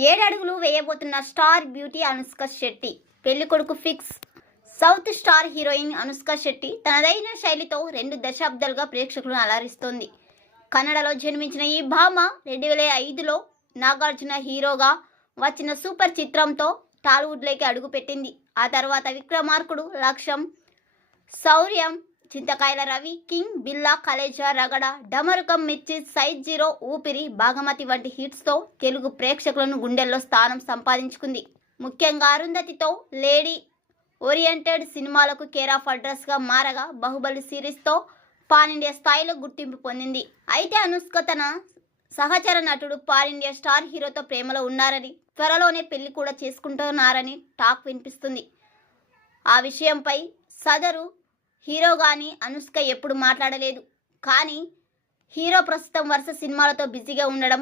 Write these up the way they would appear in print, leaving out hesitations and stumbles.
7 అడుగులు వేయబోతున్న star beauty Anushka Shetty. పెళ్లి కొడుకు fix. South star heroine Anushka Shetty తనదైన శైలితో 2 దశాబ్దాలుగా ప్రేక్షకులను అలరిస్తోంది. కన్నడలో జన్మించిన ఈ భామ 2005లో నాగార్జున హీరోగా వచ్చిన సూపర్ చిత్రంతో టాలీవుడ్లోకి అడుగుపెట్టింది. ఆ తర్వాత విక్రమార్కుడు, లక్ష్యం, శౌర్యం, చింతకాయల రవి, కింగ్, బిల్లా, కలేజా, రగడ, డమరుకం, మిర్చి, సైజ్ జీరో, ఊపిరి, భాగమతి వంటి హిట్స్తో తెలుగు ప్రేక్షకులను గుండెల్లో స్థానం సంపాదించుకుంది. ముఖ్యంగా అరుంధతితో లేడీ ఓరియంటెడ్ సినిమాలకు కేర్ ఆఫ్ అడ్రస్గా మారగా బాహుబలి సిరీస్తో పాన్ ఇండియా స్థాయిలో గుర్తింపు పొందింది. అయితే అనుష్క తన సహచర నటుడు పాన్ ఇండియా స్టార్ హీరోతో ప్రేమలో ఉన్నారని, త్వరలోనే పెళ్లి కూడా చేసుకుంటున్నారని టాక్ వినిపిస్తుంది. ఆ విషయంపై సదరు హీరో కానీ అనుష్క ఎప్పుడు మాట్లాడలేదు. కానీ హీరో ప్రస్తుతం వరుస సినిమాలతో బిజీగా ఉండడం,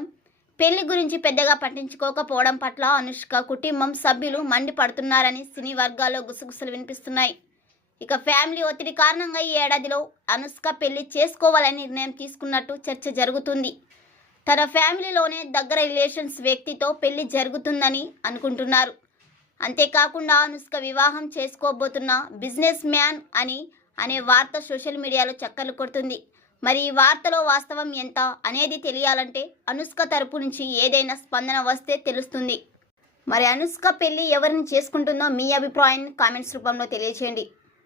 పెళ్లి గురించి పెద్దగా పట్టించుకోకపోవడం పట్ల అనుష్క కుటుంబం సభ్యులు మండిపడుతున్నారని సినీ వర్గాల్లో గుసగుసలు వినిపిస్తున్నాయి. ఇక ఫ్యామిలీ ఒత్తిడి కారణంగా ఈ ఏడాదిలో అనుష్క పెళ్లి చేసుకోవాలని నిర్ణయం తీసుకున్నట్టు చర్చ జరుగుతుంది. తన ఫ్యామిలీలోనే దగ్గర రిలేషన్స్ వ్యక్తితో పెళ్లి జరుగుతుందని అనుకుంటున్నారు. అంతేకాకుండా అనుష్క వివాహం చేసుకోబోతున్న బిజినెస్ మ్యాన్ అనే వార్త సోషల్ మీడియాలో చక్కర్లు కొడుతుంది. మరి ఈ వార్తలో వాస్తవం ఎంత అనేది తెలియాలంటే అనుష్క తరపు నుంచి ఏదైనా స్పందన వస్తే తెలుస్తుంది. మరి అనుష్క పెళ్లి ఎవరిని చేసుకుంటుందో మీ అభిప్రాయాన్ని కామెంట్స్ రూపంలో తెలియజేయండి.